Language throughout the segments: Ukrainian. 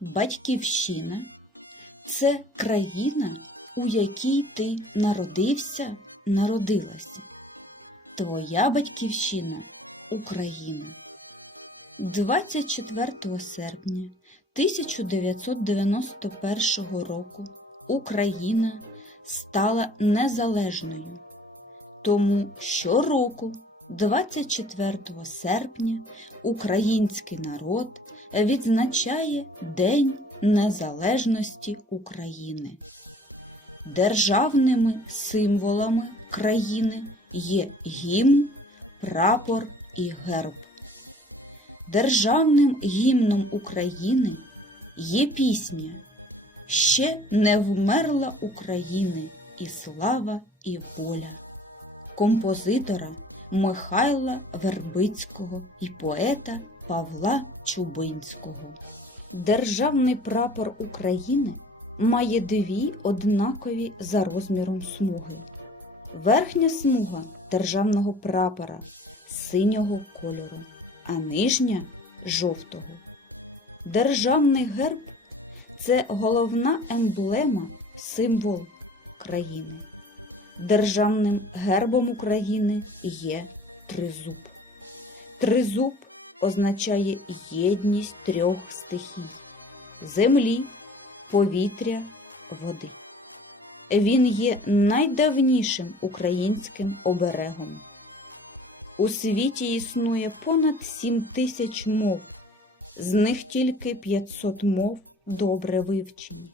Батьківщина це країна, у якій ти народився, народилася. Твоя батьківщина Україна. 24 серпня 1991 року Україна стала незалежною. Тому щороку, 24 серпня, український народ відзначає День Незалежності України. Державними символами країни є гімн, прапор і герб. Державним гімном України є пісня Ще не вмерла України і слава, і воля композитора Михайла Вербицького і поета Павла Чубинського. Державний прапор України має дві однакові за розміром смуги. Верхня смуга державного прапора синього кольору, а нижня жовтого. Державний герб це головна емблема, символ країни. Державним гербом України є тризуб. Тризуб означає єдність трьох стихій землі, повітря, води. Він є найдавнішим українським оберегом. У світі існує понад 7 тисяч мов, з них тільки 500 мов добре вивчені,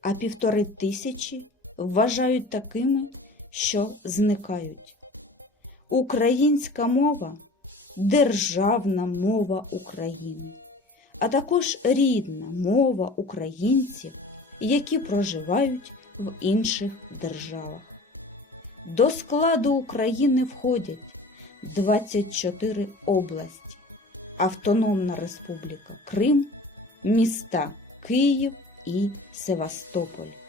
а півтори тисячі вважають такими, що зникають. Українська мова державна мова України, а також рідна мова українців, які проживають в інших державах. До складу України входять 24 області, Автономна Республіка Крим, міста Київ і Севастополь.